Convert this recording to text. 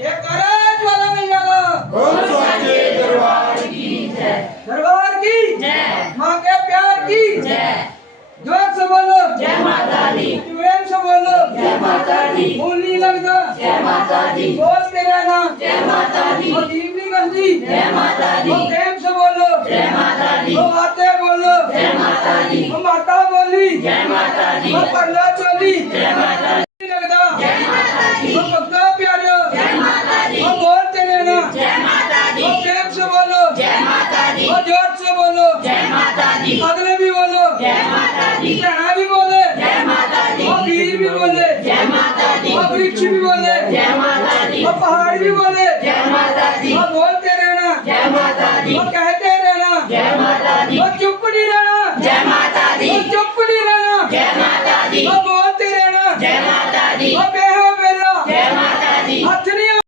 ये करज वाला मिल जाएगा। कौन साचे दरबार की जय। दरबार की जय। माँ के प्यार की जय। जोर से बोलो जय माता दी। प्रेम से बोलो जय माता दी। भूल नहीं लगता जय माता दी। बोलते रहना जय माता दी। और जीव नहीं करती जय माता दी। और प्रेम से बोलो जय माता दी। वो बातें बोलो जय माता दी। वो माता बोली जय माता दी। वो पल्ला चोली जय माता दी। नहीं लगता जय माता दी। वो भक्ता प्यारो जय माता दी। वो बोलते रहना जय माता दी। वो प्रेम से बोलो जय माता दी। वो जोर से बोलो जय माता दी। अगले भी बोलो जय माता दी। कहना भी बोले जय माता दी। वो वीर भी बोले जय माता दी। वो वृक्ष भी बोले जय माता दी। वो पहाड़ भी बोले जय माता दी। वो बोलते रहना जय माता दी। वो